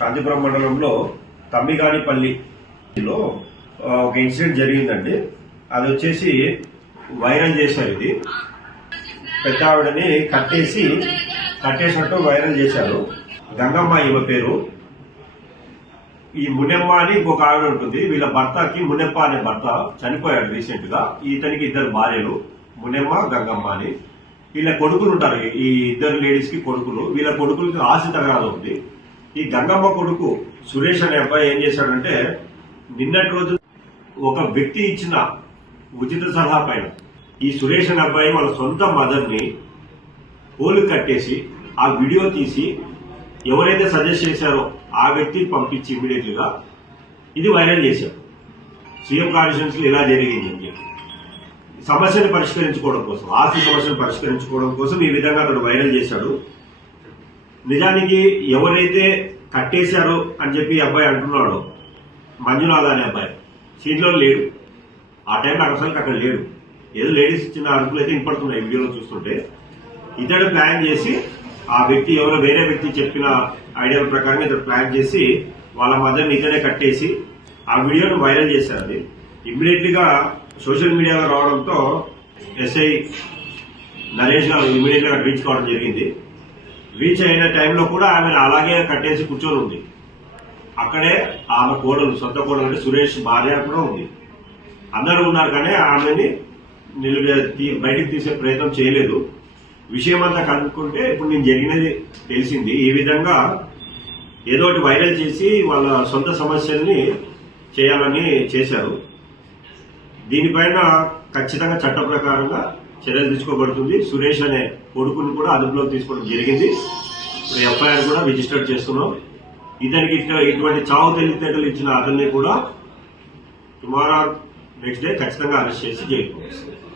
శాంతిపురం మండలంలో తమ్మిగానిపల్లిలో ఒక ఇన్సిడెంట్ జరిగిందండి. అది వచ్చేసి వైరల్ చేశారు. ఇది పెద్ద ఆవిడని కట్టేసినట్టు వైరల్ చేశారు. గంగమ్మ ఈమె పేరు. ఈ మునెమ్మ అని ఇంకొక ఆవిడ ఉంటుంది. వీళ్ళ భర్తకి మునెప్ప అనే భర్త చనిపోయాడు రీసెంట్ గా. ఇతనికి ఇద్దరు భార్యలు, మునెమ్మ, గంగమ్మ అని. వీళ్ళ కొడుకులు ఉంటారు, ఈ ఇద్దరు లేడీస్ కి కొడుకులు. వీళ్ళ కొడుకులకి ఆస్తి తగరాలు ఉంది. ఈ గంగమ్మ కొడుకు సురేష్ అనే అబ్బాయి ఏం చేశాడంటే, నిన్నటి రోజు ఒక వ్యక్తి ఇచ్చిన ఉచిత సలహా పైన ఈ సురేష్ అనే అబ్బాయి వాళ్ళ సొంత మదర్ ని పోలు కట్టేసి ఆ వీడియో తీసి ఎవరైతే సజెస్ట్ చేశారో ఆ వ్యక్తికి పంపించి ఇమీడియట్ గా ఇది వైరల్ చేశారు. సీఎం కాన్స్టిట్యూన్సీలో ఇలా జరిగింది అని చెప్పి సమస్యను పరిష్కరించుకోవడం కోసం, ఆస్తి సమస్యను పరిష్కరించుకోవడం కోసం ఈ విధంగా అతడు వైరల్ చేశాడు. నిజానికి ఎవరైతే కట్టేశారో అని చెప్పి ఈ అబ్బాయి అంటున్నాడో, మంజునాథ్ అనే అబ్బాయి సీట్లో లేడు. ఆ టైంలో అసలు అక్కడ లేడు. ఏదో లేడీస్ చిన్న అరుపులు అయితే వినపడుతున్నాయి వీడియోలో చూస్తుంటే. ఇతడు ప్లాన్ చేసి ఆ వ్యక్తి ఎవరో వేరే వ్యక్తి చెప్పిన ఐడియా ప్రకారం ఇతడు ప్లాన్ చేసి వాళ్ళ మదర్ని ఇతడే కట్టేసి ఆ వీడియోను వైరల్ చేశారు. అది ఇమ్మీడియట్లీ గా సోషల్ మీడియాలో రావడంతో ఎస్ఐ నరేష్ గారు ఇమ్మీడియట్ గా రీచ్ కావడం జరిగింది. రీచ్ అయిన టైంలో కూడా ఆమె అలాగే కట్టేసి కూర్చొని ఉంది. అక్కడే ఆమె కోడలు, సొంత కోడలు అంటే సురేష్ భార్య కూడా ఉంది. అందరూ ఉన్నారు కానీ ఆమెని బయటికి తీసే ప్రయత్నం చేయలేదు. విషయం అంతా కనుక్కుంటే ఇప్పుడు నేను జరిగినది తెలిసింది. ఈ విధంగా ఏదో ఒకటి వైరల్ చేసి వాళ్ళ సొంత సమస్యల్ని చేయాలని చేశారు. దీనిపైన ఖచ్చితంగా చట్ట ప్రకారంగా చర్యలు తీసుకోబడుతుంది. సురేష్ అనే కొడుకుని కూడా అదుపులోకి తీసుకోవడం జరిగింది. ఇప్పుడు ఎఫ్ఐఆర్ కూడా రిజిస్టర్ చేస్తున్నాం. ఇతనికి ఇటువంటి చావు తెలివితేటలు ఇచ్చిన అతన్ని కూడా టుమారో నెక్స్ట్ డే ఖచ్చితంగా అరెస్ట్ చేసి జైలుకు పంపిస్తారు.